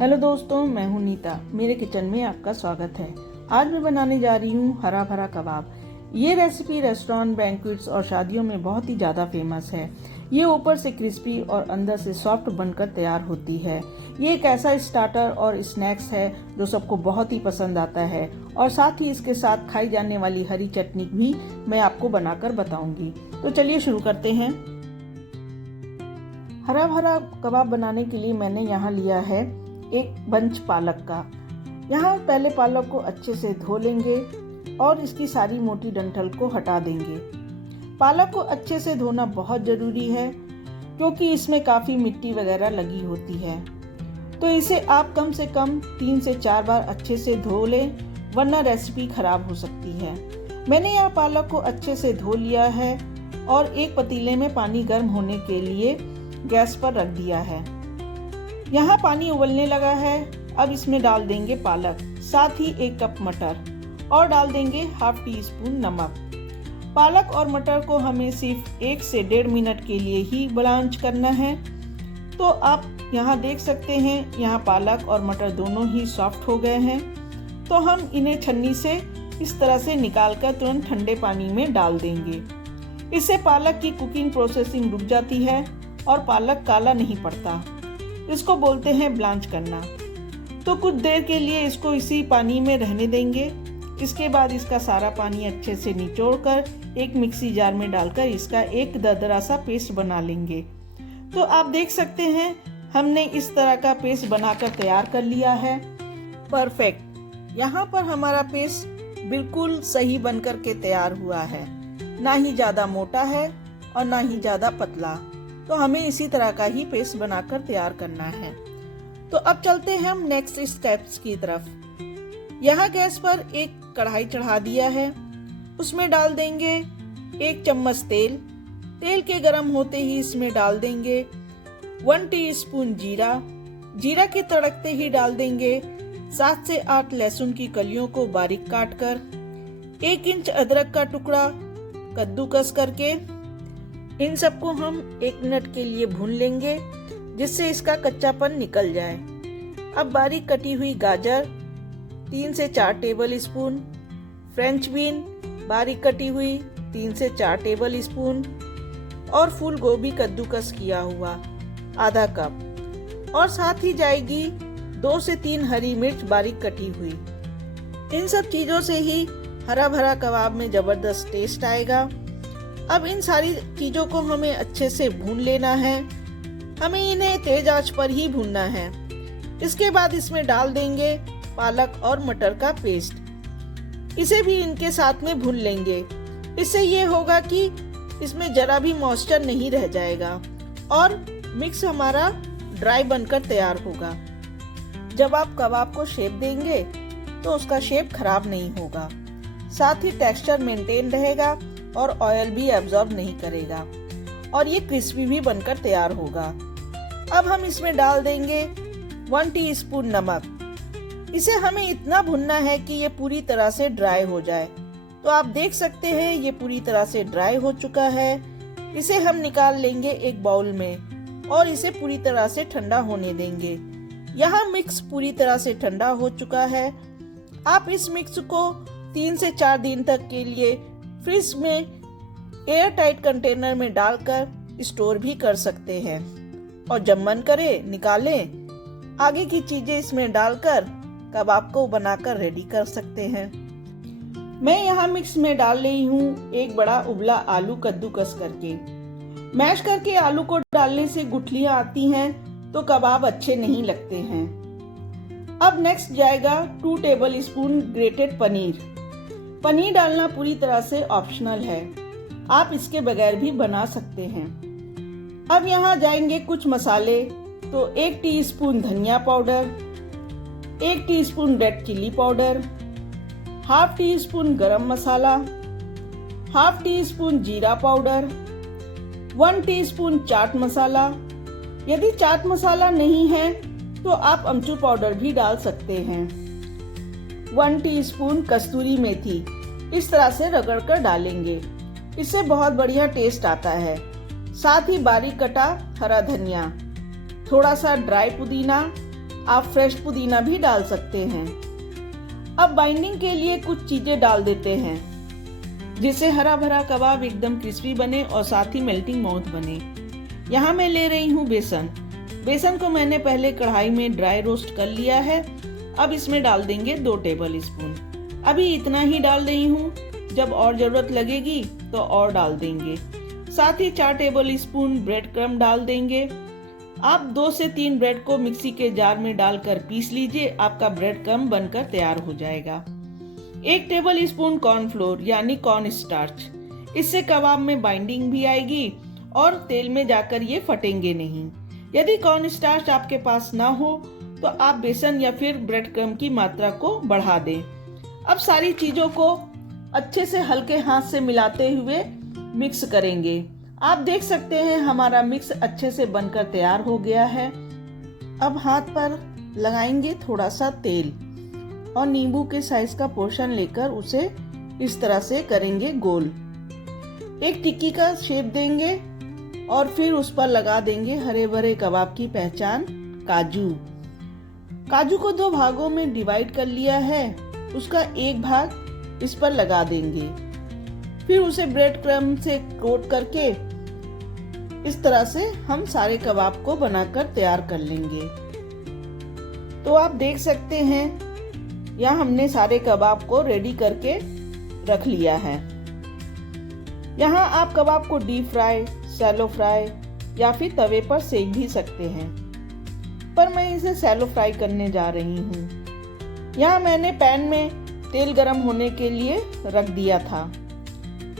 Hello दोस्तों, मैं हूं नीता। मेरे किचन में आपका स्वागत है। आज मैं बनाने जा रही हूं हरा भरा कबाब। ये रेसिपी रेस्टोरेंट, बैंक्वेट्स और शादियों में बहुत ही ज़्यादा फेमस है। ये ऊपर से क्रिस्पी और अंदर से सॉफ्ट बनकर तैयार होती है। ये एक ऐसा स्टार्टर और स्नैक्स है जो सबको बहुत ही पसंद आता है और साथ ही इसके साथ खाई जाने वाली हरी चटनी भी मैं आपको बनाकर बताऊंगी। तो चलिए शुरू करते हैं। हरा भरा कबाब बनाने के लिए मैंने यहाँ लिया है एक बंच पालक का। यहाँ पहले पालक को अच्छे से धो लेंगे और इसकी सारी मोटी डंठल को हटा देंगे। पालक को अच्छे से धोना बहुत ज़रूरी है क्योंकि इसमें काफ़ी मिट्टी वगैरह लगी होती है। तो इसे आप कम से कम 3 से 4 बार अच्छे से धो लें, वरना रेसिपी खराब हो सकती है। मैंने यहाँ पालक को अच्छे से धो लिया है और एक पतीले में पानी गर्म होने के लिए गैस पर रख दिया है। यहाँ पानी उबलने लगा है। अब इसमें डाल देंगे पालक, साथ ही 1 कप मटर और डाल देंगे ½ टी स्पून नमक। पालक और मटर को हमें सिर्फ 1 से 1.5 मिनट के लिए ही ब्लांच करना है। तो आप यहाँ देख सकते हैं, यहाँ पालक और मटर दोनों ही सॉफ्ट हो गए हैं। तो हम इन्हें छन्नी से इस तरह से निकालकर तुरंत ठंडे पानी में डाल देंगे। इससे पालक की कुकिंग प्रोसेसिंग रुक जाती है और पालक काला नहीं पड़ता। इसको बोलते हैं ब्लांच करना। तो कुछ देर के लिए इसको इसी पानी में रहने देंगे। इसके बाद इसका सारा पानी अच्छे से निचोड़कर एक मिक्सी जार में डालकर इसका एक दरदरा सा पेस्ट बना लेंगे। तो आप देख सकते हैं, हमने इस तरह का पेस्ट बनाकर तैयार कर लिया है। परफेक्ट। यहाँ पर हमारा पेस्ट बिल्कुल सही बनकर के तैयार हुआ है। ना ही ज़्यादा मोटा है और ना ही ज़्यादा पतला। तो हमें इसी तरह का ही पेस्ट बनाकर तैयार करना है। तो अब चलते हैं हम नेक्स्ट स्टेप्स की तरफ। यहाँ गैस पर एक कढ़ाई चढ़ा दिया है। उसमें डाल देंगे 1 चम्मच तेल। तेल के गर्म होते ही इसमें डाल देंगे 1 टीस्पून जीरा। जीरा के तड़कते ही डाल देंगे 7 से 8 लहसुन की कलियों को बारीक काट कर, 1 इंच अदरक का टुकड़ा कद्दूकस करके। इन सबको हम 1 मिनट के लिए भून लेंगे जिससे इसका कच्चापन निकल जाए। अब बारीक कटी हुई गाजर 3 से 4 टेबल स्पून, फ्रेंच बीन बारीक कटी हुई 3 से 4 टेबल स्पून और फूल गोभी कद्दूकस किया हुआ ½ कप, और साथ ही जाएगी 2 से 3 हरी मिर्च बारीक कटी हुई। इन सब चीजों से ही हरा भरा कबाब में जबरदस्त टेस्ट आएगा। अब इन सारी चीजों को हमें अच्छे से भून लेना है। हमें इन्हें तेज आंच पर ही भूनना है। इसके बाद इसमें डाल देंगे पालक और मटर का पेस्ट। इसे भी इनके साथ में भून लेंगे। इससे ये होगा कि इसमें जरा भी मॉइस्चर नहीं रह जाएगा और मिक्स हमारा ड्राई बनकर तैयार होगा। जब आप कबाब को शेप देंगे तो उसका शेप खराब नहीं होगा, साथ ही टेक्सचर मेंटेन रहेगा और ऑयल भी एब्जॉर्ब नहीं करेगा और ये क्रिस्पी भी बनकर तैयार होगा। अब हम इसमें डाल देंगे 1 टीस्पून नमक। इसे हमें इतना भुनना है कि ये पूरी तरह से ड्राई हो जाए। तो आप देख सकते हैं, ये पूरी तरह से ड्राई हो चुका है। इसे हम निकाल लेंगे एक बाउल में और इसे पूरी तरह से ठंडा होने देंगे। यहाँ मिक्स पूरी तरह से ठंडा हो चुका है। आप इस मिक्स को 3 से 4 दिन तक के लिए फ्रिज में एयर टाइट कंटेनर में डालकर स्टोर भी कर सकते हैं और जब मन करे निकालें। आगे की चीजें इसमें डालकर कबाब को बनाकर रेडी कर सकते हैं। मैं यहाँ मिक्स में डाल रही हूँ एक बड़ा उबला आलू कद्दूकस करके। मैश करके आलू को डालने से गुठलियां आती हैं तो कबाब अच्छे नहीं लगते हैं। अब नेक्स्ट जाएगा 2 tablespoon grated paneer. Paneer डालना पूरी तरह से ऑप्शनल है, आप इसके बगैर भी बना सकते हैं। अब यहाँ जाएंगे कुछ मसाले। तो 1 टीस्पून धनिया powder, 1 teaspoon red chilli powder, ½ teaspoon garam masala, ½ teaspoon जीरा पाउडर, 1 टीस्पून चाट मसाला। यदि चाट मसाला नहीं है तो आप अमचूर पाउडर भी डाल सकते हैं। 1 टीस्पून कस्तूरी मेथी इस तरह से रगड़कर डालेंगे, इससे बहुत बढ़िया टेस्ट आता है। साथ ही बारीक कटा हरा धनिया, थोड़ा सा ड्राई पुदीना आप फ्रेश पुदीना भी डाल सकते हैं। अब बाइंडिंग के लिए कुछ चीजें डाल देते हैं जिससे हरा भरा कबाब एकदम क्रिस्पी बने और साथ ही मेल्टिंग माउथ बने। यहाँ मैं ले रही हूँ बेसन। बेसन को मैंने पहले कढ़ाई में ड्राई रोस्ट कर लिया है। अब इसमें डाल देंगे 2 टेबल स्पून। अभी इतना ही डाल रही हूँ, जब और जरूरत लगेगी तो और डाल देंगे। साथ ही 4 टेबल स्पून ब्रेड क्रम्ब डाल देंगे। आप 2 से 3 ब्रेड को मिक्सी के जार में डालकर पीस लीजिए, आपका ब्रेड क्रम्ब बनकर तैयार हो जाएगा। 1 टेबल स्पून कॉर्नफ्लोर यानी कॉर्न स्टार्च, इससे कबाब में बाइंडिंग भी आएगी और तेल में जाकर ये फटेंगे नहीं। यदि कॉर्न स्टार्च आपके पास ना हो तो आप बेसन या फिर ब्रेड क्रम्ब की मात्रा को बढ़ा दें। अब सारी चीजों को अच्छे से हल्के हाथ से मिलाते हुए मिक्स करेंगे। आप देख सकते हैं हमारा मिक्स अच्छे से बनकर तैयार हो गया है। अब हाथ पर लगाएंगे थोड़ा सा तेल और नींबू के साइज का पोर्शन लेकर उसे इस तरह से करेंगे गोल। एक टिक्की का शेप देंगे और फिर उस पर लगा देंगे हरे भरे कबाब की पहचान काजू। काजू को 2 भागों में डिवाइड कर लिया है, उसका एक भाग इस पर लगा देंगे। फिर उसे ब्रेड क्रम्ब से कोट करके इस तरह से हम सारे कबाब को बनाकर तैयार कर लेंगे। तो आप देख सकते हैं यहाँ हमने सारे कबाब को रेडी करके रख लिया है। यहाँ आप कबाब को डीप फ्राई, शैलो फ्राई या फिर तवे पर सेक भी सकते हैं, पर मैं इसे शैलो फ्राई करने जा रही हूँ। यहाँ मैंने पैन में तेल गरम होने के लिए रख दिया था।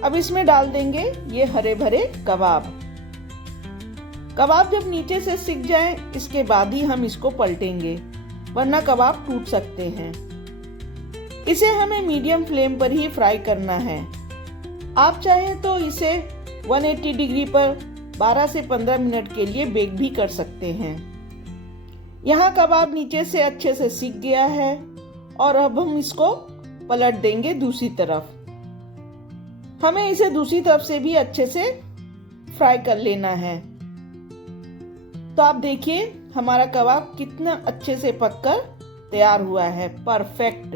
अब इसमें डाल देंगे ये हरे भरे कबाब। कबाब जब नीचे से सिक जाए इसके बाद ही हम इसको पलटेंगे, वरना कबाब टूट सकते हैं। इसे हमें मीडियम फ्लेम पर ही फ्राई करना है। आप चाहें तो इसे 180 डिग्री पर 12 से 15 मिनट के लिए बेक भी कर सकते हैं। यहाँ कबाब नीचे से अच्छे से सिक गया है और अब हम इसको पलट देंगे दूसरी तरफ। हमें इसे दूसरी तरफ से भी अच्छे से फ्राई कर लेना है। तो आप देखिए हमारा कबाब कितना अच्छे से पककर तैयार हुआ है, परफेक्ट।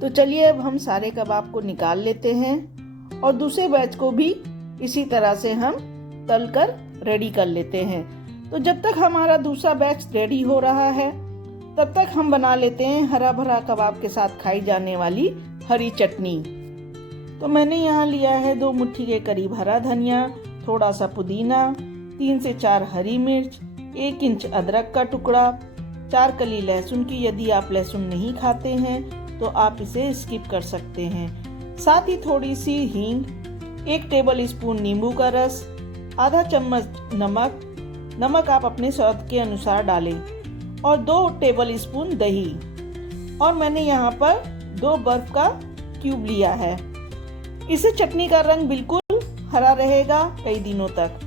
तो चलिए अब हम सारे कबाब को निकाल लेते हैं और दूसरे बैच को भी इसी तरह से हम तलकर रेडी कर लेते हैं। तो जब तक हमारा दूसरा बैच रेडी हो रहा है तब तक हम बना लेते हैं हरा भरा कबाब के साथ खाई जाने वाली हरी चटनी। तो मैंने यहाँ लिया है 2 मुट्ठी के करीब हरा धनिया, थोड़ा सा पुदीना, 3 से 4 हरी मिर्च, 1 इंच अदरक का टुकड़ा, 4 कली लहसुन की। यदि आप लहसुन नहीं खाते हैं तो आप इसे स्किप कर सकते हैं। साथ ही थोड़ी सी हींग, 1 टेबल स्पून नींबू का रस, आधा चम्मच नमक आप अपने स्वाद के अनुसार डालें और 2 टेबल स्पून दही। और मैंने यहाँ पर 2 बर्फ का क्यूब लिया है। इससे चटनी का रंग बिल्कुल हरा रहेगा कई दिनों तक।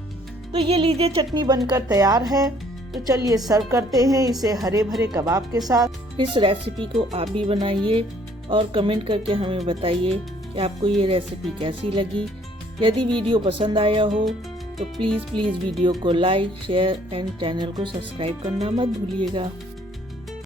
तो ये लीजिए चटनी बनकर तैयार है। तो चलिए सर्व करते हैं इसे हरे भरे कबाब के साथ। इस रेसिपी को आप भी बनाइए और कमेंट करके हमें बताइए कि आपको ये रेसिपी कैसी लगी। यदि वीडियो पसंद आया हो तो प्लीज़ वीडियो को लाइक, शेयर एंड चैनल को सब्सक्राइब करना मत भूलिएगा।